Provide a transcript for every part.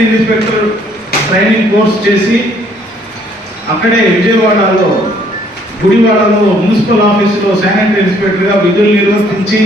Inspector training course చేసి అక్కడే విజయవాడలో గుడివాడలో మున్సిపల్ ఆఫీసులో శానిటరీ ఇన్స్పెక్టర్గా విధులు నిర్వర్తించి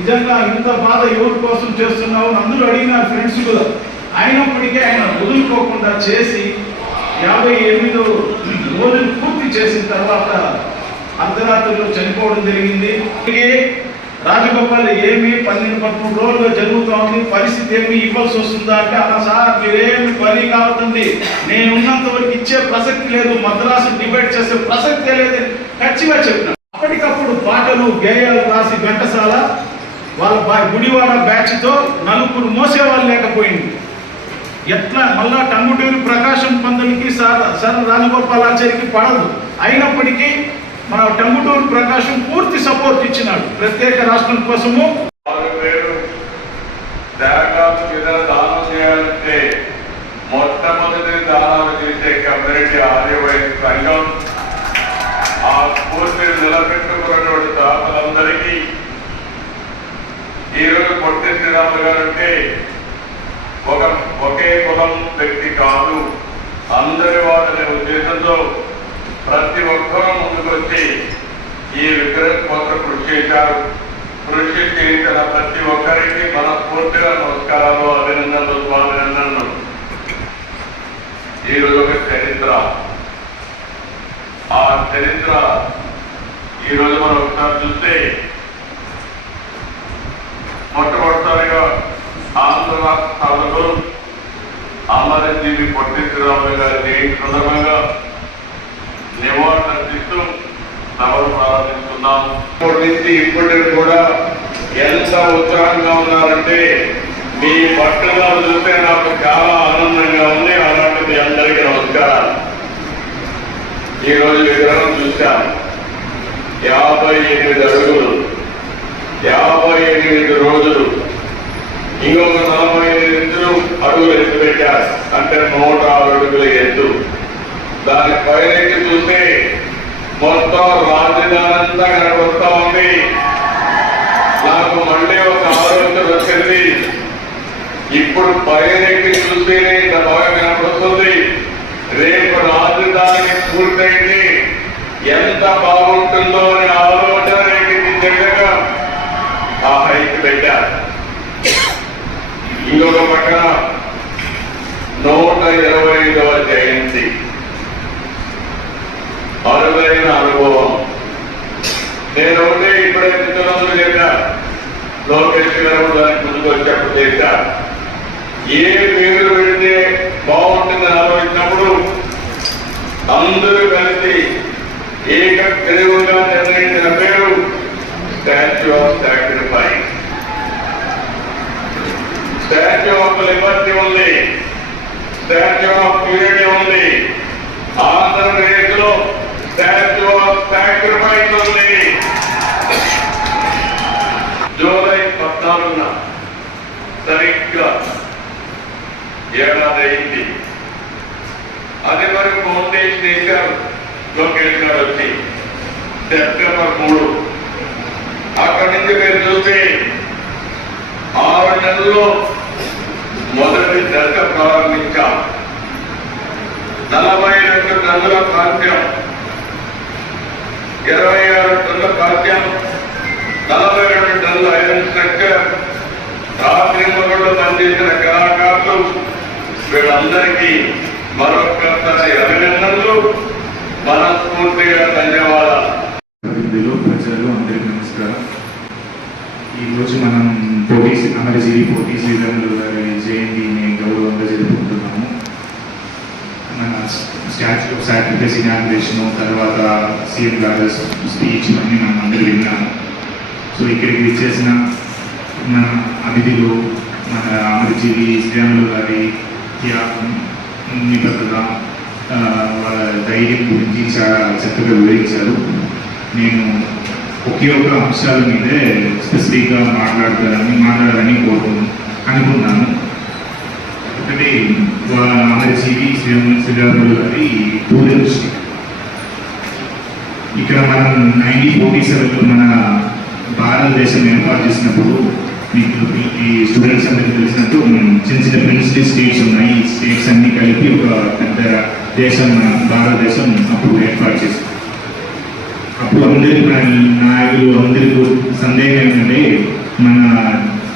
నిజంగా ఇంత బాధ యువత కోసం చేస్తున్నావు అందరూ అడిగినారు ఫ్రెండ్స్ కూడా. అయినప్పటికీ ఆయన వదులుకోకుండా చేసి 58 రోజులు పూర్తి చేసిన తర్వాత అర్ధరాత్రిలో చనిపోవడం జరిగింది. రాజగోపాల్ ఏమి 12-13 రోజులుగా జరుగుతూ ఉంది, పరిస్థితి ఏమి ఇవ్వాల్సి వస్తుందా అంటే, అలా సార్ మీరేమి పని కావుతుంది, నేను ఉన్నంత వరకు ఇచ్చే ప్రసక్తి లేదు, మద్రాసు డిబేట్ చేసే ప్రసక్తే లేదు ఖచ్చితంగా చెప్పిన. అప్పటికప్పుడు పాటలు గేయాలు రాసి ఘంటసాల వాళ్ళ గుడివాడ బ్యాచ్తో 4 మోసేవాళ్ళు లేకపోయింది. ఎట్లా మళ్ళా టంగుటూరి ప్రకాశం పంతులకి సార్ రాజగోపాలాచారికి పడదు. అయినప్పటికీ మన టంగుటూరి ప్రకాశం పూర్తి సపోర్ట్ ఇచ్చినాడు ప్రత్యేక రాష్ట్రం కోసము. దానం చేయాలంటే మొట్టమొదటి దానాలు చేసే కమ్యూనిటీ ఆర్యవైశ్య సంఘం ఆ స్ఫూర్తిని నిలబెట్టుకున్నటువంటి దాతలందరికీ ఈరోజు పొట్టి శ్రీరాములు గారు అంటే ఒకే కులం వ్యక్తి కాదు, అందరి వారిని ఉద్దేశంతో ప్రతి ఒక్కరూ ముందుకొచ్చి ఈ విగ్రహం కోసం కృషి చేశారు. కృషి చేసిన ప్రతి ఒక్కరికి మనస్ఫూర్తిగా నమస్కారాలు, అభినందనలు, స్వాభినందనలు. ఈరోజు ఒక చరిత్ర, ఆ చరిత్ర ఈరోజు మనం ఒకసారి చూస్తే మొట్టమొదటిసారిగా ఆంధ్ర రాష్ట్ర సభలో అమరజీవి పొట్టి శ్రీరాములు గారి సందర్భంగా నివాళులు అర్పిస్తూ సభను ప్రారంభిస్తున్నాం. ఇప్పటికి కూడా ఎంత ఉత్సాహంగా ఉన్నారంటే మీ పట్టుదల చూస్తే నాకు చాలా ఆనందంగా ఉంది. అలాంటి మీ అందరికీ నమస్కారాలు. ఈరోజు విగ్రహం చూశాం, 58 అడుగులు, 58 రోజులు, ఇంకొక 45 అడుగులు ఎత్తు పెట్టారు, అంటే 106 అడుగుల ఎత్తు. దాని పైనకి చూస్తే మొత్తం రాజధాని అంతా కనబడుతూ ఉంది. నాకు మళ్ళీ ఒక ఆలోచన వచ్చింది, ఇప్పుడు పైనకి చూస్తేనే ఇంత బాగా కనపడుతుంది, రేపు రాజధాని పెట్టారు. ఇంకొక పక్కన 125వ జయంతి, అరుదైన అనుభవం. నేను ఒకటే ఇప్పుడే చిత్తనందుకు చెప్పా, లోకేష్ గారు దానికి ముందుకు వచ్చేప్పుడు చేశా. ఏ పేరు పెడితే బాగుంటుందని ఆలోచించినప్పుడు అందరూ కలిసి ఏకగ్రీవంగా నిర్ణయించిన పేరు statue of sacrifice. Statue of Liberty ఉంది, స్టాచ్యూ ఆఫ్ యూనిటీ ఉంది, ఆంధ్రప్రదేశ్ లో స్టాచ్యూ ఆఫ్ సాక్రిఫైస్ ఉంది. జూలై 14న సరిగ్గా ఏడాది అయింది. అది మరి ఫౌండేషన్ వేశారు లోకేష్ గారు వచ్చి సెప్టెంబర్ 3. అక్కడి నుంచి మీరు చూస్తే 6 నెలల్లో మొదటి దశ ప్రారంభించాం. 42 టన్నుల కాల్స్యం, 26 టన్నుల కాల్స్యం, 42 టన్నుల ఐరన్ స్ట్రక్చర్. రాత్రి మొదలు పనిచేసిన కళాకారులు వీళ్ళందరికీ మరొకసారి అభినందనలు, మనస్ఫూర్తిగా ధన్యవాదాలు. ప్రజలు అందరికీ నమస్కారం. ఈరోజు మనం అమరజీవి పొట్టి శ్రీరాములు గారి జయంతిని గౌరవంగా జరుపుకుంటున్నాము. మన స్టాచ్యూ ఆఫ్ సాక్రిఫైస్ ఇనాగ్రేషన్, తర్వాత సీఎం గారి స్పీచ్ అన్ని మనం అందరూ విన్నాము. సో ఇక్కడికి వచ్చేసిన మన అతిథులు, మన అమరజీవి శ్రీరాములు గారి నిబద్ధత, వాళ్ళ ధైర్యం గురించి చాలా చక్కగా వివరించారు. నేను ఒకే ఒక అంశాల మీదే స్పెసిఫిక్గా మాట్లాడాలని అనుకున్నాను. ఒకటి అమరజీవి శ్రీరాములు గారి దూరదృష్టి. ఇక్కడ మనం 1947లో మన భారతదేశం ఏర్పాటు చేసినప్పుడు, మీకు ఈ స్టూడెంట్స్ అందరికీ తెలిసినట్టు చిన్న చిన్న ప్రిన్సిపల్ స్టేట్స్ ఉన్నాయి. ఈ స్టేట్స్ అన్ని కలిపి ఒక పెద్ద దేశం మన భారతదేశం అప్పుడు ఏర్పాటు చేసింది. అప్పుడు అందరి నాయకులు అందరికీ సందేహం ఏంటంటే మన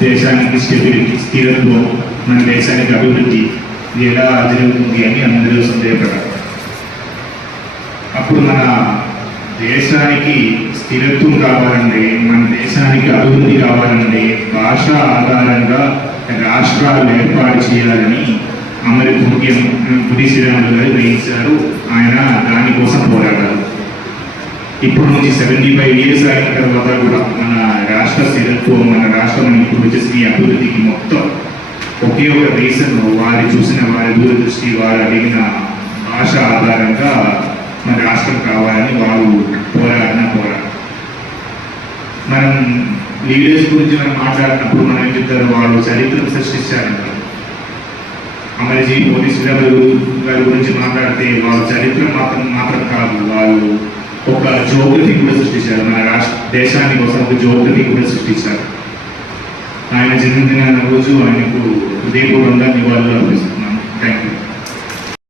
దేశానికి స్టెబిలిటీ, స్థిరత్వం, మన దేశానికి అభివృద్ధి ఎలా జరుగుతుంది అని అందరూ సందేహపడ్డారు. అప్పుడు మన దేశానికి స్థిరత్వం కావాలంటే, మన దేశానికి అభివృద్ధి కావాలంటే భాష ఆధారంగా రాష్ట్రాలు ఏర్పాటు చేయాలని పొట్టి శ్రీరాములు గారు గ్రహించారు. ఆయన దానికోసం పోరాడారు. ఇప్పుడు నుంచి 75 years అయిన తర్వాత కూడా మన రాష్ట్ర స్థిరత్వం, మన రాష్ట్రం ఇప్పుడు వచ్చేసి అభివృద్ధికి మొత్తం ఒకే ఒక రీజన్, వారి చూసిన వారి దూరదృష్టి, వారు అడిగిన భాష ఆధారంగా మన రాష్ట్రం కావాలని వారు పోరాడిన పోరాటం. మనం లీడర్స్ గురించి మనం మాట్లాడినప్పుడు మనం ఏం చెప్తారు, వాళ్ళు చరిత్రను సృష్టించారంటారు. అమరజీవి పొట్టి శ్రీరాములు గారి గురించి మాట్లాడితే వాళ్ళు చరిత్ర మాత్రం కాదు, వాళ్ళు ఒక జోగ్రఫీ కూడా సృష్టించారు. మన దేశాని కోసం ఒక జోగ్రఫీ కూడా సృష్టించారు. ఆయన జన్మదిన రోజు ఆయనకు హృదయపూర్వకంగా నివాళులు అర్పిస్తున్నాను. Thank you.